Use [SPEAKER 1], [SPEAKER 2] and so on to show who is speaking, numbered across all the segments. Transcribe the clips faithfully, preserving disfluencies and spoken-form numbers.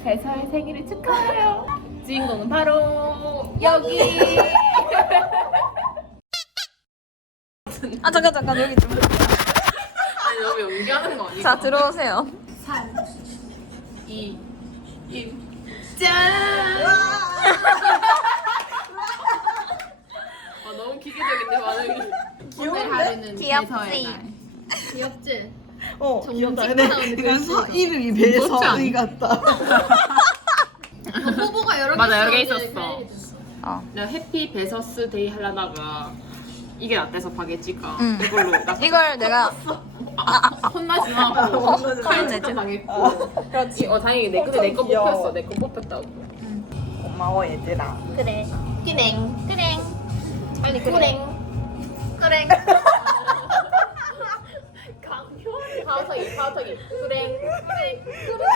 [SPEAKER 1] 배서의 생일을 축하해요. 주인공은 바로 여기.
[SPEAKER 2] 아 잠깐 잠깐 여기 좀.
[SPEAKER 1] 아니 너무 연기하는 거 아니야?
[SPEAKER 2] 자 들어오세요.
[SPEAKER 1] 삼, 이, 일, 짠! 아 너무 기계적인데 반응이. 오늘 하루는
[SPEAKER 2] 귀엽지?
[SPEAKER 1] 배서의 날. 귀엽지?
[SPEAKER 3] 어,
[SPEAKER 1] 좀
[SPEAKER 3] 귀엽다.
[SPEAKER 1] 찍고
[SPEAKER 3] 근데
[SPEAKER 1] 나오는데
[SPEAKER 3] 이건
[SPEAKER 1] 글씨가.
[SPEAKER 3] 서, 이름이
[SPEAKER 1] 그렇지
[SPEAKER 3] 배서의
[SPEAKER 1] 않니?
[SPEAKER 3] 같다.
[SPEAKER 1] 후보가 여러 개 맞아 여러 개 있었어.
[SPEAKER 2] 어.
[SPEAKER 1] 내가 해피 베서스 데이 하려다가 이게 낫대서 바게지가
[SPEAKER 2] 응.
[SPEAKER 1] 이걸로 나
[SPEAKER 2] 이걸 내가
[SPEAKER 1] 혼나지 마고 칼
[SPEAKER 2] 내지.
[SPEAKER 1] 진짜 당했고. 그렇지. 어 다행히 내 근데 내거
[SPEAKER 3] 귀여워.
[SPEAKER 1] 뽑혔어. 내 거 뽑혔다고.
[SPEAKER 3] 고마워 얘들아.
[SPEAKER 2] 그래.
[SPEAKER 1] 끼냉 끼냉 빨리 끼냉 끼냉. 강효 파우터기 파우터기 끼냉 끼냉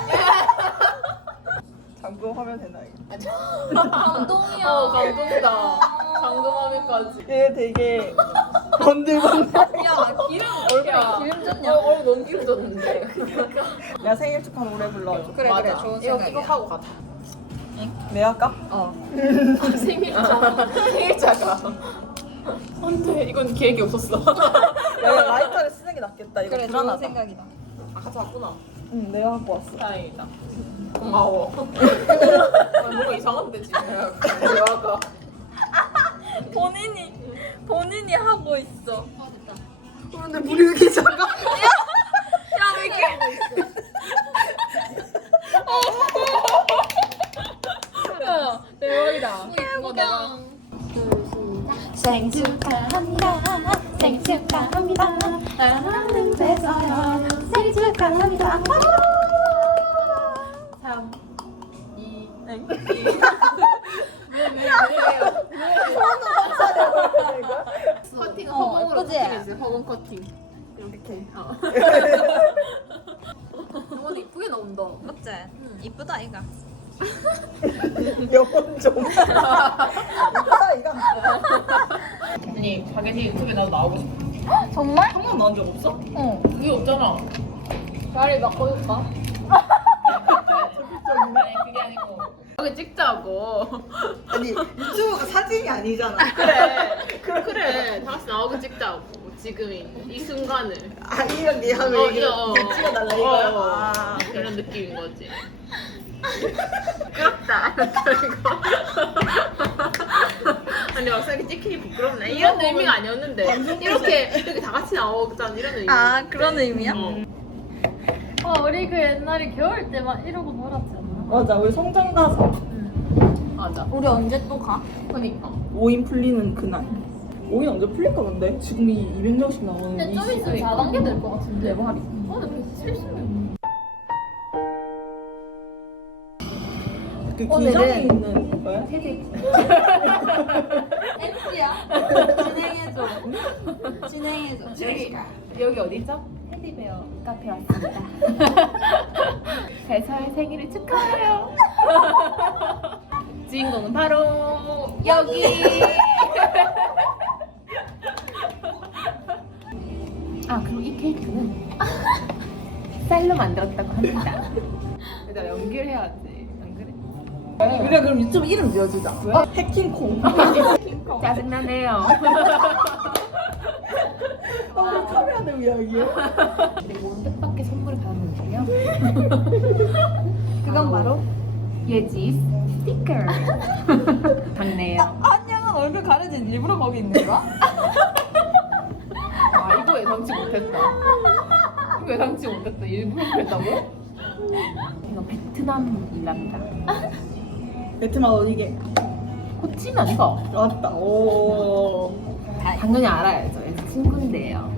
[SPEAKER 3] 잠금 화면 되나 이거?
[SPEAKER 2] 감동이야.
[SPEAKER 1] 어 감동이다. 감동하면까지.
[SPEAKER 3] 얘 되게 건들건들.
[SPEAKER 2] 야 기름 얼굴에
[SPEAKER 1] 야,
[SPEAKER 2] 기름 졌냐?
[SPEAKER 1] 어, 얼굴 너무 기름 졌는데.
[SPEAKER 3] 야 생일 축하 노래 불러줘.
[SPEAKER 2] 그래
[SPEAKER 1] 맞아.
[SPEAKER 2] 그래 좋은
[SPEAKER 1] 이거,
[SPEAKER 2] 생각이야.
[SPEAKER 1] 이거 하고 가자.
[SPEAKER 3] 내가 할까?
[SPEAKER 2] 어.
[SPEAKER 1] 생일자. 생일자가. 안돼 이건 계획이 없었어.
[SPEAKER 3] 야 라이터를 쓰는 게 낫겠다. 이거
[SPEAKER 2] 그래 좋은
[SPEAKER 3] 불안하다.
[SPEAKER 2] 생각이다.
[SPEAKER 1] 아 같이 왔구나.
[SPEAKER 3] 응 내가 갖고 왔어.
[SPEAKER 1] 다행이다. 고마워. 아, 뭔가 이상한데 지금 대화가.
[SPEAKER 2] 본인이 본인이 하고 있어.
[SPEAKER 3] 그런데 무력이 작아.
[SPEAKER 2] 야왜 이렇게?
[SPEAKER 1] 야 대박이다. 이거 내가
[SPEAKER 4] 생일 축하합니다. 생일 축하합니다. 사랑하는 배서연 생일 축하합니다.
[SPEAKER 1] 삼, 이,
[SPEAKER 3] 엥?
[SPEAKER 1] 커팅
[SPEAKER 2] 어,
[SPEAKER 1] 허공으로
[SPEAKER 2] 예쁘지?
[SPEAKER 1] 커팅해주세요. 허공 커팅. 이렇게. 어. 이건 이쁘게 나온다.
[SPEAKER 2] 맞지? 이쁘다 이가.
[SPEAKER 3] 영혼 좀. 이거다 이거.
[SPEAKER 1] 아니 바게지 유튜브에 나도 나오고 싶어.
[SPEAKER 2] 정말?
[SPEAKER 3] 한 번도 나온 적 없어?
[SPEAKER 2] 어.
[SPEAKER 1] 그게 없잖아. 자리 바꿔줄까? 아니 그게 아니고 여기 찍자고.
[SPEAKER 3] 아니 유튜브가 사진이 아니잖아.
[SPEAKER 1] 그래 그래 다 같이 나오고 찍자고. 지금 이, 이 순간을.
[SPEAKER 3] 아 이런 니 하면
[SPEAKER 1] 어,
[SPEAKER 3] 이게
[SPEAKER 1] 이거, 어.
[SPEAKER 3] 찍어달라
[SPEAKER 1] 어,
[SPEAKER 3] 이거야.
[SPEAKER 1] 어.
[SPEAKER 3] 아
[SPEAKER 1] 이런 느낌인 거지. 부끄럽다. 이거. 아니 막상 이렇게 찍히기 부끄럽네. 이런 의미가 아니었는데 이렇게 이렇게 다 같이 나오자 이런 의미.
[SPEAKER 2] 아 그런 의미야?
[SPEAKER 1] 어.
[SPEAKER 4] 어, 우리 그 옛날에 겨울 때 막 이러고 놀았지 않나?
[SPEAKER 3] 맞아 우리 성장 가서
[SPEAKER 1] 맞아.
[SPEAKER 2] 우리 언제 또 가?
[SPEAKER 1] 그니까.
[SPEAKER 3] 오인 풀리는 그날. 오인 언제 풀릴까 근데? 지금 이 이백 명씩 나오는
[SPEAKER 4] 근데
[SPEAKER 3] 이
[SPEAKER 4] 좀 있으면
[SPEAKER 3] 시즌에.
[SPEAKER 4] 사 단계 될 것 같은데 말이. 어, 근데 백칠십 명.
[SPEAKER 3] 그
[SPEAKER 2] 오늘은
[SPEAKER 3] 기장에 있는 거야?
[SPEAKER 2] 엠씨야? 진행해줘. 진행해줘.
[SPEAKER 1] 여기 여기 어디죠? 테디베어 카페 왔습니다. 배서의 생일을 축하해요. 주인공은 바로 여기. 아 그리고 이 케이크는 쌀로 만들었다고 합니다. 일단 연기를 해야지. 안 그래?
[SPEAKER 3] 우리가 그럼 유튜브 이름 지어주자. 왜? 해킹콩.
[SPEAKER 1] 짜증나네요.
[SPEAKER 3] 아, 우리 카메라는 이야기야?
[SPEAKER 1] 우리 뭔 뜻밖의 선물을 받았는데요.
[SPEAKER 2] 그건 바로
[SPEAKER 1] 예지 스티커. 작네요.
[SPEAKER 2] 한양은 얼굴 가려진 일부러 거기 있는 거야?
[SPEAKER 1] 아 이거 예상치 못했다. 이거 예상치 못했다. 일부러 그랬다고? 이거 베트남 일랍니다.
[SPEAKER 3] 베트남 어디게?
[SPEAKER 1] 호치민 아닌가?
[SPEAKER 3] 맞다. 오.
[SPEAKER 1] 당연히 알아야죠. 예지 친구인데요.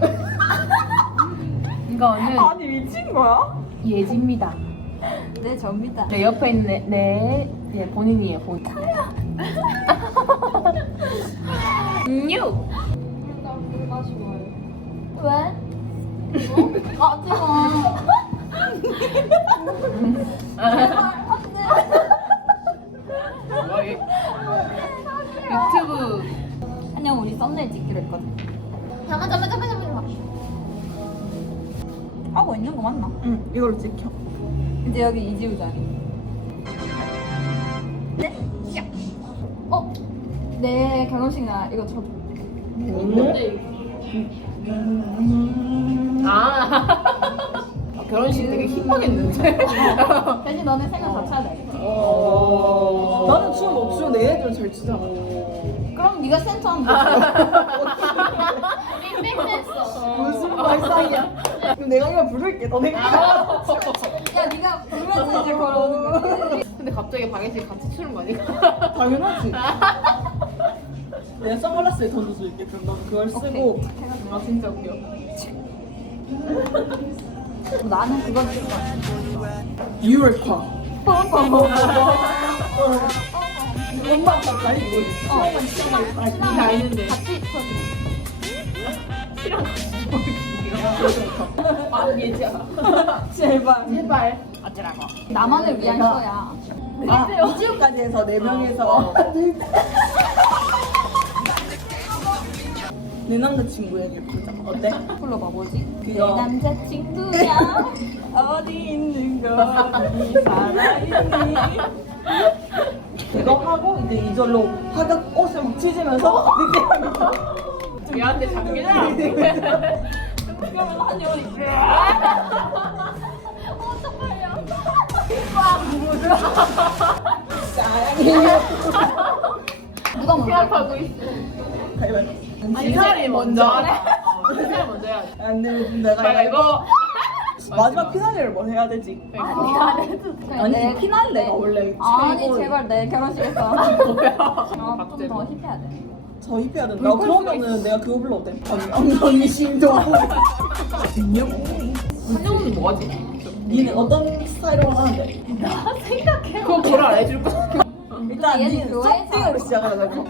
[SPEAKER 1] 이거는
[SPEAKER 3] 아니 미친 거야?
[SPEAKER 1] 예지입니다.
[SPEAKER 2] 네 접니다.
[SPEAKER 1] 내 옆에 있는 내, 내 예, 본인이에요. 본인. 뉴.
[SPEAKER 4] 나물 맛이 좋아요.
[SPEAKER 2] 왜? 아 뜨거.
[SPEAKER 1] 유튜브
[SPEAKER 2] 한양 우리 썸네일 찍기로 했거든.
[SPEAKER 4] 잠깐 잠깐 잠깐 잠깐.
[SPEAKER 2] 하고 있는 거 맞나?
[SPEAKER 3] 응 이걸로 찍혀.
[SPEAKER 2] 이제 여기 이지우 자리. 어? 내 결혼식 날 이거 저
[SPEAKER 3] 뭔데?
[SPEAKER 1] 아. 아, 결혼식 되게 힙하겠는데?
[SPEAKER 2] 대신 너네 생각 다 차야 돼.
[SPEAKER 3] 어... 나는 춤 못 추고 내 애들은 잘 추잖아.
[SPEAKER 2] 그럼 네가 센터 하면 되지.
[SPEAKER 4] 빅빅했어.
[SPEAKER 3] 무슨 발상이야? 그럼 내가 이거 부를게. 너네가
[SPEAKER 2] 야 네가 부르면서 이제 걸어오는 거지.
[SPEAKER 1] 근데 갑자기 방에서 같이 추는 거 아니야?
[SPEAKER 3] 당연하지. 내가 선글라스에 던져줄게. 그럼 넌 그걸 쓰고. 아 진짜 웃겨.
[SPEAKER 2] 나는 그거 들을 거야.
[SPEAKER 3] 유월파. 엄마 가까이 뭐
[SPEAKER 2] 어, 신랑,
[SPEAKER 1] 다
[SPEAKER 2] 신랑
[SPEAKER 1] 아는데.
[SPEAKER 2] 같이
[SPEAKER 1] 아, 예지야.
[SPEAKER 3] 제발.
[SPEAKER 1] 제발.
[SPEAKER 2] 어쩌라고. 나만을 위한 거야.
[SPEAKER 3] 아, 이지우까지 해서 네 명에서 내 남자친구 얘기를 부르자. 어때?
[SPEAKER 2] 불러봐 뭐지?
[SPEAKER 3] 그거.
[SPEAKER 2] 내 남자친구야 어디 있는 거니 살아있니?
[SPEAKER 3] 이거 하고 이제 이절로 하객 옷을 막 찢으면서 느끼는 거.
[SPEAKER 1] 얘한테 장기자.
[SPEAKER 2] 그러면 한 여이 누가 먼저
[SPEAKER 1] 생각하고 있어.
[SPEAKER 3] 가위바위보.
[SPEAKER 1] 이 사람이 먼저 하래? 이 사람이 먼저 해야지.
[SPEAKER 3] 안 되면 내가
[SPEAKER 1] 가위바위보.
[SPEAKER 3] 마지막 피날레를 뭘 해야 되지?
[SPEAKER 2] 아니야 안 해도 돼.
[SPEAKER 3] 아니
[SPEAKER 2] 내-
[SPEAKER 3] 피날레가 원래
[SPEAKER 2] 아니
[SPEAKER 3] 최고.
[SPEAKER 2] 제발 내 결혼식에서
[SPEAKER 1] 뭐야?
[SPEAKER 2] 좀 더 힙해야 돼.
[SPEAKER 3] 저 힙해야 된다. 그러면은 내가 그거 불러도 돼. 엉덩이 심도.
[SPEAKER 1] 한영은 뭐하지?
[SPEAKER 3] 니는 어떤 스타일로 하는데?
[SPEAKER 1] 그거 뭐라 안 해줄 거야?
[SPEAKER 3] 일단
[SPEAKER 2] 얘는
[SPEAKER 3] 니는
[SPEAKER 2] 교회에서
[SPEAKER 3] 썸띵으로 시작하자고.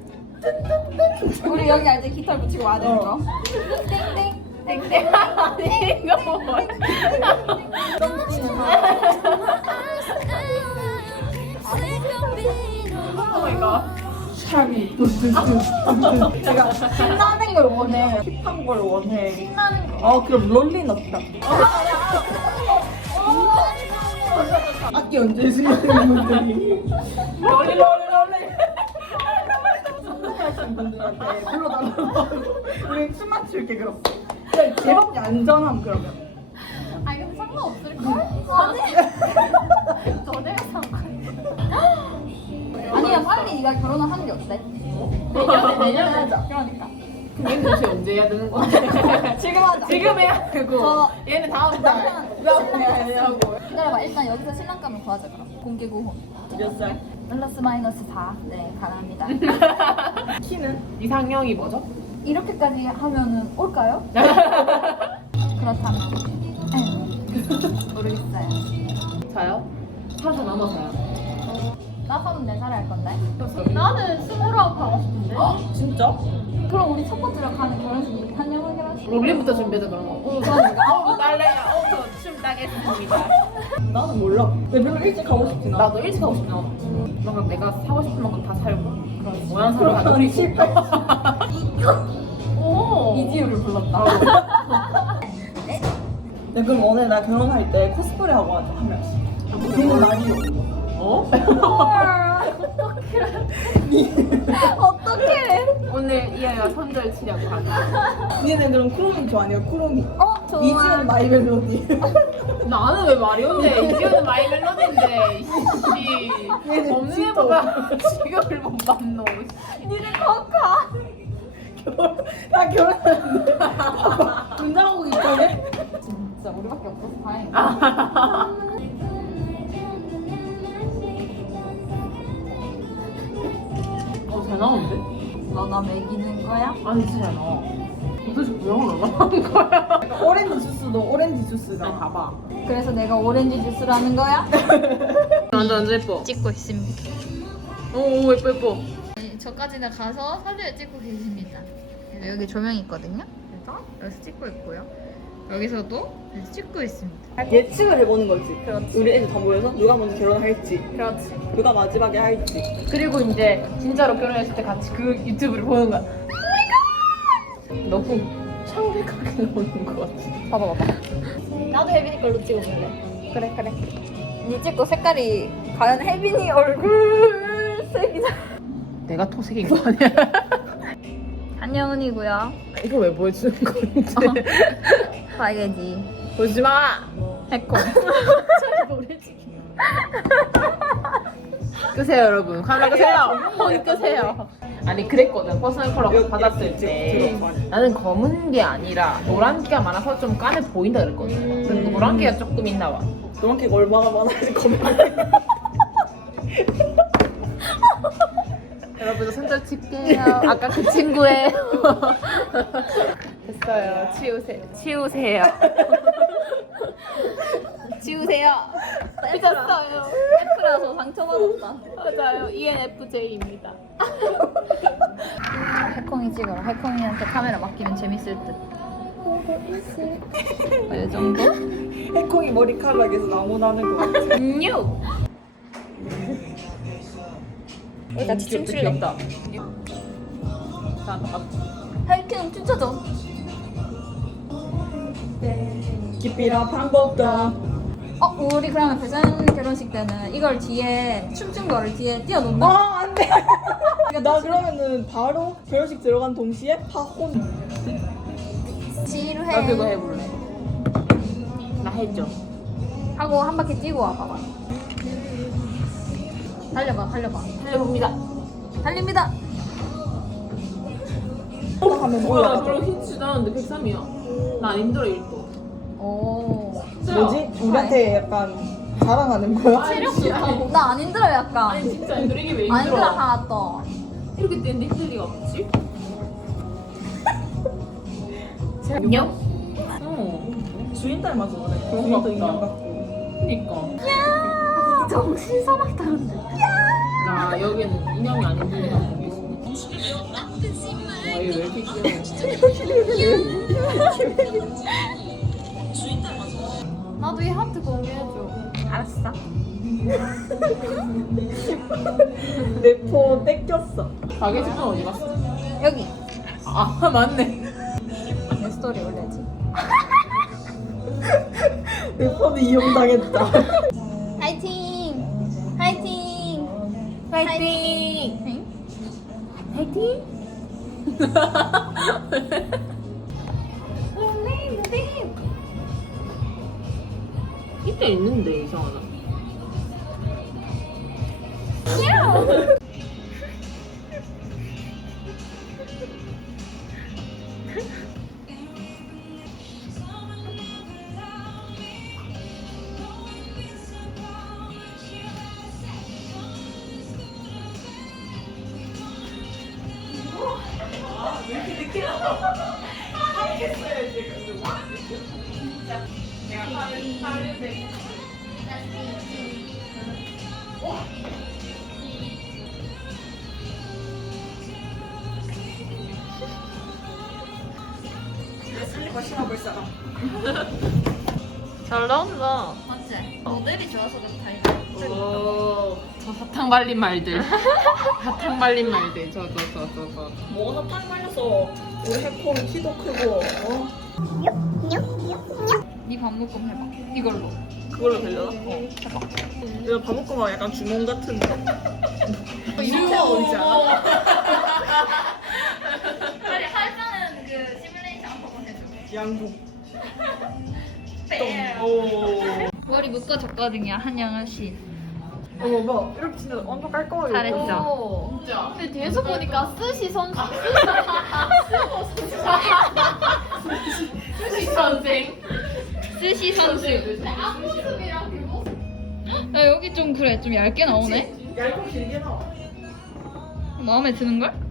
[SPEAKER 2] 우리 여기 알지 깃털 붙이고 와야 되는 거.
[SPEAKER 3] 어.
[SPEAKER 2] 땡땡
[SPEAKER 1] 땡땡. 아니, 이거 뭐야? 오 마이 갓.
[SPEAKER 3] 샤미 내가 신나는 걸 원해. 힙한 걸 원해.
[SPEAKER 2] 신나는 거.
[SPEAKER 3] 어 그럼 롤리 넣자. 악기 언제 쓰시는 분들이 롤리 롤리 롤리 하시는 분들한테 불러달라고 우리 춤 맞출게 그럼. 그래, 제법 얌전함 그러면.
[SPEAKER 4] 아니 근데 상관없을걸? 아니. 너네가 상관.
[SPEAKER 2] 아니야 빨리 네가 결혼을 하는 게 어때?
[SPEAKER 1] 내년에 내년에
[SPEAKER 3] 하자.
[SPEAKER 2] 그러니까.
[SPEAKER 1] 얘는 도대체 언제 해야 되는 거야?
[SPEAKER 2] 지금 하자.
[SPEAKER 1] 지금 해야 되고
[SPEAKER 2] 저-
[SPEAKER 1] 얘는 다음 달.
[SPEAKER 3] 왜 해야 하고?
[SPEAKER 2] 기다려봐 일단 여기서 신랑감을 구하자 그럼. 공개 구혼.
[SPEAKER 3] 몇 살?
[SPEAKER 2] 플러스 마이너스 사. 네 가능합니다.
[SPEAKER 3] 키는?
[SPEAKER 1] 이상형이 뭐죠?
[SPEAKER 2] 이렇게까지 하면은 올까요? 그렇다면 에휴, 모르겠어요.
[SPEAKER 1] 저요? 서른 넘어서요.
[SPEAKER 2] 나 서른네 살에 할 건데.
[SPEAKER 4] 나는 스물아홉 하고 싶은데.
[SPEAKER 3] 진짜?
[SPEAKER 2] 그럼 우리 첫 번째로 가는 결혼식이 한영은 결혼식.
[SPEAKER 1] 롤린부터 준비해서 그런 거. 어,
[SPEAKER 2] 그러니까.
[SPEAKER 1] 어, 딸래야. 어, 저춤 따겠습니다.
[SPEAKER 3] 나는 몰라. 내 별로 일찍 가고 싶진 않아.
[SPEAKER 1] 나도 일찍 하고 싶나? 뭔가 내가 사고 싶은 만큼 다 살고. 그런 모양 사러
[SPEAKER 3] 그럼
[SPEAKER 1] 가는
[SPEAKER 3] 우리 실패.
[SPEAKER 1] 오.
[SPEAKER 2] 이지우를 불렀다.
[SPEAKER 3] 야, 그럼 오늘 나 결혼할 때 코스프레 하고 하자 한 명씩. 걔는 마리오.
[SPEAKER 1] 어?
[SPEAKER 2] 어떡해.
[SPEAKER 1] 오늘 이하야 선절 치려고 하자.
[SPEAKER 3] 니네 그럼 쿠로미 좋아하냐? 쿠로미.
[SPEAKER 2] 어 좋아.
[SPEAKER 3] 이지은 마이 멜로디.
[SPEAKER 1] 나는 왜 마리오인데 이지호는 마이 멜로디인데 이씨
[SPEAKER 3] 얘는
[SPEAKER 1] 없는
[SPEAKER 3] 진짜
[SPEAKER 1] 애보다 지금을 못 봤노.
[SPEAKER 2] 니네 커카.
[SPEAKER 3] 나 결혼했는데. 분장하고 있다네?
[SPEAKER 2] 진짜 우리밖에 없어서 다행이다.
[SPEAKER 1] 어잘 나오는데?
[SPEAKER 2] 너 나 먹이는 거야?
[SPEAKER 1] 아니 진짜 잘 나와. 도대체 모양을 얼마나 한 거야?
[SPEAKER 3] 오렌지 주스도 오렌지
[SPEAKER 1] 아니
[SPEAKER 3] 주스잖아.
[SPEAKER 1] 봐봐.
[SPEAKER 2] 그래서 내가 오렌지 주스라는 거야?
[SPEAKER 1] 완전 완전 예뻐.
[SPEAKER 4] 찍고 있습니다.
[SPEAKER 1] 오 예뻐 예뻐.
[SPEAKER 4] 저까지는 가서 사진을 찍고 계십니다. 그래서 여기 조명이 있거든요. 그래서 여기서 찍고 있고요. 여기서도 이렇게 찍고 있습니다.
[SPEAKER 3] 예측을 해보는 거지. 우리 애들 다 모여서 누가 먼저 결혼할지,
[SPEAKER 1] 그렇지.
[SPEAKER 3] 누가 마지막에 할지.
[SPEAKER 1] 그리고 이제 진짜로 결혼했을 때 같이 그 유튜브를 보는 거야. 오마이갓! 너무 창백하게 나오는 것 같아.
[SPEAKER 2] 봐봐 봐봐.
[SPEAKER 4] 나도 혜빈이 걸로 찍어볼래.
[SPEAKER 2] 그래 그래. 니 찍고 색깔이 과연 혜빈이 얼굴 색이
[SPEAKER 1] 내가 토색인 거 아니야?
[SPEAKER 2] 한영은이고요.
[SPEAKER 1] 이거 왜 보여주는 건데?
[SPEAKER 2] 봐야지.
[SPEAKER 1] 보지 마.
[SPEAKER 2] 해콩.
[SPEAKER 1] 끄세요 여러분. 카메라 끄세요. 폰 끄세요. 아니 그랬거든. 퍼스널 컬러 받았을 때 나는 검은 게 아니라 노란 게가 많아서 좀 까매 보인다 그랬거든. 근데 노란 게가 조금 있나 봐.
[SPEAKER 3] 노란 케이크 얼마나 많아야지 검은
[SPEAKER 1] 여러분 손절 칠게요. 아까 그 친구예요. 됐어요. 치우세 치우세요. 치우세요. 삐졌어요.
[SPEAKER 2] F라서 상처받았다.
[SPEAKER 1] 맞아요. 이엔에프제이입니다.
[SPEAKER 2] 해콩이 찍어라. 해콩이한테 카메라 맡기면 재밌을 듯. 이 정도?
[SPEAKER 3] 해콩이 머리카락에서 나무 나는 거 같아.
[SPEAKER 1] 뉴.
[SPEAKER 2] 우리 같이 춤출래?
[SPEAKER 1] 귀엽다. 자, 똑같아.
[SPEAKER 2] 해콩 춤춰줘.
[SPEAKER 3] 깊이라 방법다.
[SPEAKER 2] 어, 우리 그러면 배전 결혼식 때는 이걸 뒤에 춤춘 거를 뒤에 띄워놓나?
[SPEAKER 3] 아 안돼. 나 그러면은 바로 결혼식 들어간 동시에 파혼.
[SPEAKER 2] 지루해.
[SPEAKER 1] 나 그거 해볼래. 나 해줘.
[SPEAKER 2] 하고 한 바퀴 뛰고 와 봐봐. 달려봐, 달려봐.
[SPEAKER 1] 해봅니다.
[SPEAKER 2] 달립니다.
[SPEAKER 3] 하면
[SPEAKER 1] 뭐야, 나
[SPEAKER 3] 올라가.
[SPEAKER 1] 별로 힘주지 않았는데 백삼이야. 나 안 힘들어 일도.
[SPEAKER 2] 오.
[SPEAKER 3] 뭐지? 우리한테 약간 자랑하는 거야?
[SPEAKER 1] 체력 좋다고.
[SPEAKER 2] 나 안 힘들어 약간.
[SPEAKER 1] 아니 진짜 힘들어. 이게 왜
[SPEAKER 2] 안 힘들어
[SPEAKER 1] 힘들어?
[SPEAKER 2] 하나도.
[SPEAKER 1] 이렇게 뛰는데 힘들 리가 없지? 안녕? 어.
[SPEAKER 3] 주인 닮아서 그래.
[SPEAKER 1] 그런
[SPEAKER 3] 주인도
[SPEAKER 1] 것
[SPEAKER 3] 인형
[SPEAKER 1] 같다.
[SPEAKER 3] 같고.
[SPEAKER 1] 그니까.
[SPEAKER 2] 정신 사납 다른데.
[SPEAKER 1] 나 여기는 인형이 아닌 분이 한 분 계시네. 와, 이거 왜 이렇게 귀여워.
[SPEAKER 2] 나도 이 하트 공개해줘. 알았어.
[SPEAKER 3] 내 포 뺏겼어.
[SPEAKER 1] 가게 집은 어디 갔어?
[SPEAKER 2] 여기
[SPEAKER 1] 아, 맞네.
[SPEAKER 2] 내 스토리 올려야지.
[SPEAKER 3] 내 폰이 이용당했다.
[SPEAKER 2] 화이팅! 화이팅!
[SPEAKER 1] 파이팅!
[SPEAKER 2] 화이팅!
[SPEAKER 1] 이때 있는데 이상하다.
[SPEAKER 3] 슬리퍼 신어볼 사람.
[SPEAKER 1] 잘 나온다.
[SPEAKER 2] 맞지? 모델이 좋아서 그렇다 이거.
[SPEAKER 1] 오, 저 사탕 발린 말들. 사탕 발린 말들. 저, 저, 저, 저, 저.
[SPEAKER 3] 뭐가 딱 말려서 우리 해콩 키도 크고 어?
[SPEAKER 2] 네 밥묶음 해봐. 이걸로.
[SPEAKER 3] 그걸로 되려나? 어. 이거 밥먹고만 약간 주몽 같은데.
[SPEAKER 1] 이거 어디지 않아?
[SPEAKER 2] 빨리 하자는 그 시뮬레이션 한번 해줘.
[SPEAKER 3] 양복.
[SPEAKER 2] 뺨.
[SPEAKER 3] 오.
[SPEAKER 2] 머리 묶어줬거든요 한영은 씨.
[SPEAKER 3] 어머 뭐 이렇게 진짜 완전 깔끔하게.
[SPEAKER 2] 잘했죠?
[SPEAKER 1] 진짜.
[SPEAKER 2] 근데 뒤에서 보니까 스시 선수.
[SPEAKER 1] 스시 선생.
[SPEAKER 2] 스시 선수.
[SPEAKER 1] 앞모습이랑 그
[SPEAKER 2] 야 여기 좀 그래 좀 얇게 나오네.
[SPEAKER 3] 얇고 길게 나와.
[SPEAKER 2] 마음에 드는 걸?